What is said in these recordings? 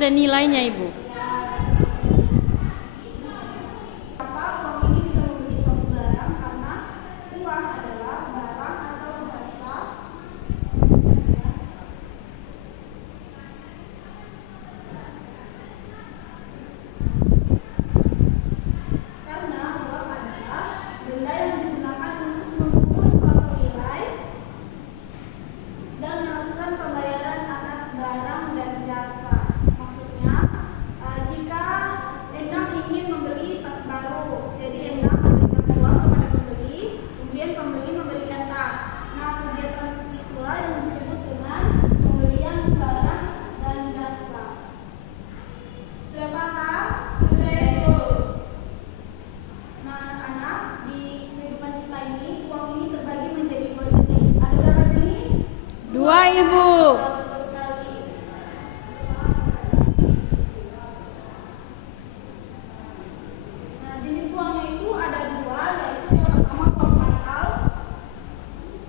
ada nilainya, Ibu. Uang ini bisa membeli suatu barang karena uang adalah barang atau jasa karena uang adalah benda yang digunakan untuk mengukur suatu nilai dan melakukan pembayaran atas barang dan jasa. Maksudnya, jika Endang ingin membeli tas baru, jadi Endang memberikan uang kepada pembeli, kemudian pembeli memberikan tas. Nah, kegiatan itulah yang disebut dengan pembelian barang dan jasa. Sudah paham? Sudah, Ibu. Nah, anak-anak, di kehidupan kita ini, uang ini terbagi menjadi dua jenis. Ada berapa jenis? 2, Ibu. Betul sekali. Nah, jenis uangnya itu ada dua, yaitu yang pertama uang kartal.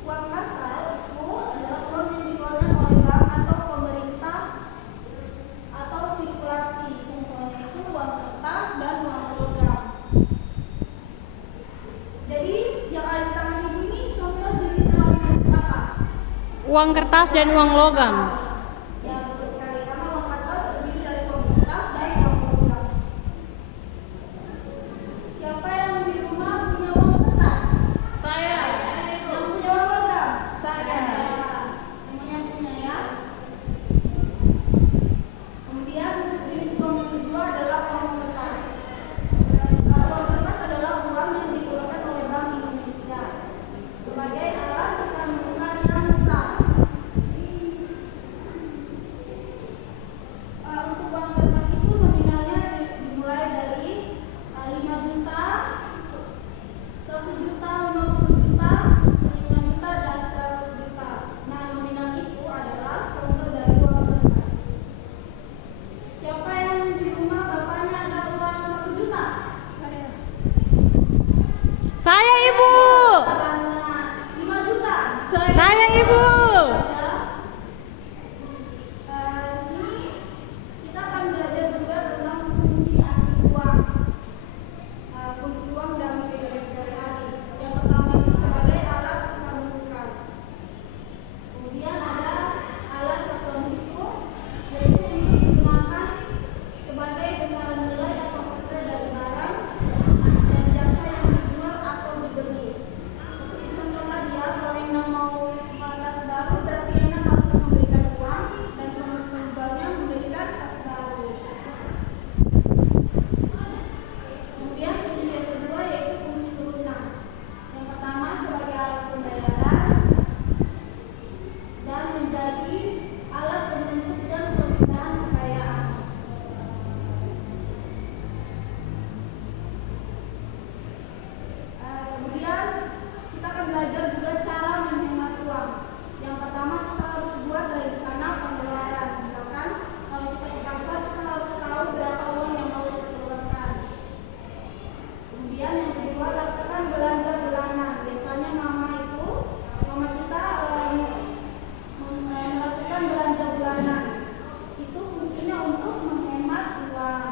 Uang kartal itu adalah uang yang dikeluarkan oleh bank atau pemerintah atau sirkulasi. Contohnya itu uang kertas dan uang logam. Jadi yang ada di tangan ibu ini contoh jenis uang apa? Uang kertas dan uang logam. Ya, betul sekali. Karena uang kartal terdiri dari uang kertas dan uang logam. Siapa yang di rumah punya uang kertas? Saya. Yang punya uang logam? Saya. Semuanya punya ya. Kemudian jenis uang yang kedua adalah uang kertas. Uang kertas adalah uang yang dikeluarkan oleh Bank Indonesia sebagai alat tukar menukar yang sah. Untuk uang kertas itu nominalnya dimulai dari 5 juta, 1 juta, 50 juta, 5 juta, dan 100 juta. Nah, nominal itu adalah contoh dari uang kertas. Siapa yang di rumah bapaknya ada uang 1 juta? Saya, Ibu. Banyak. 5 juta? Saya, Ibu. Sini kita akan belajar juga tentang fungsi asli uang. Fungsi uang dalam kehidupan sehari-hari. Yang pertama itu sebagai alat tukar menukar. Kemudian ada alat satuan hitung, yaitu untuk digunakan sebagai besaran nilai atau harga dari barang dan jasa yang dijual atau dibeli. Seperti contoh tadi ya, kalau Endang mau tas baru berarti Endang harus memberikan uang dan penjualnya memberikan tas baru. Kemudian fungsi yang kedua yaitu fungsi turunan. Yang pertama sebagai alat pembayaran dan menjadi alat pembentuk dan pemindahan kekayaan. Kemudian kita akan belajar juga cara menghemat uang. Yang pertama kita harus buat rencana pengeluaran. Misalkan kalau kita ke pasar kita harus tahu berapa uang yang mau kita keluarkan. Kemudian yang kedua lakukan belanja bulanan. Biasanya mama kita melakukan belanja bulanan. Itu fungsinya untuk menghemat uang.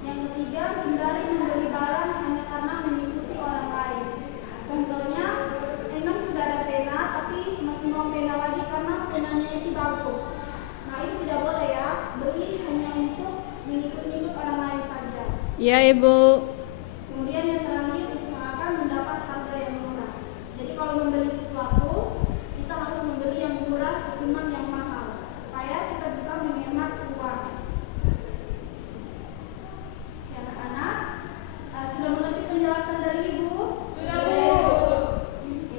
Yang ketiga, hindari membeli barang hanya karena mengikuti orang lain. Contohnya, Endang sudah ada pena tapi masih mau pena lagi karena penanya itu bagus. Nah, itu tidak boleh ya. Beli hanya untuk mengikut-ikut orang lain saja. Ya, Ibu. Kemudian yang terakhir, usahakan mendapat harga yang murah. Jadi kalau membeli sesuatu, kita harus membeli yang murah ketimbang yang mahal supaya kita bisa menghemat uang. Ya, anak-anak, sudah mengerti penjelasan dari Ibu? Sudah, Bu.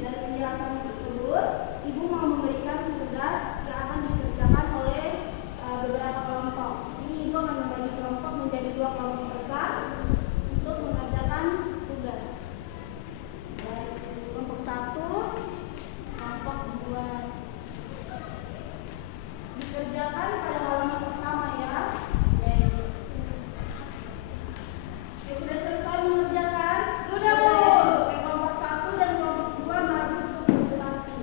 Dari penjelasan tersebut, Ibu mau memberikan tugas yang akan dikerjakan oleh beberapa kelompok. Di sini Ibu akan membagi kelompok menjadi 2 kelompok besar untuk mengerjakan tugas. Kelompok 1, kelompok 2. Dikerjakan pada halaman pertama ya. Oke, sudah selesai mengerjakan? Sudah, Bu. Oke, kelompok 1 dan kelompok 2 maju untuk presentasi.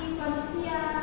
kasih. Selamat siang.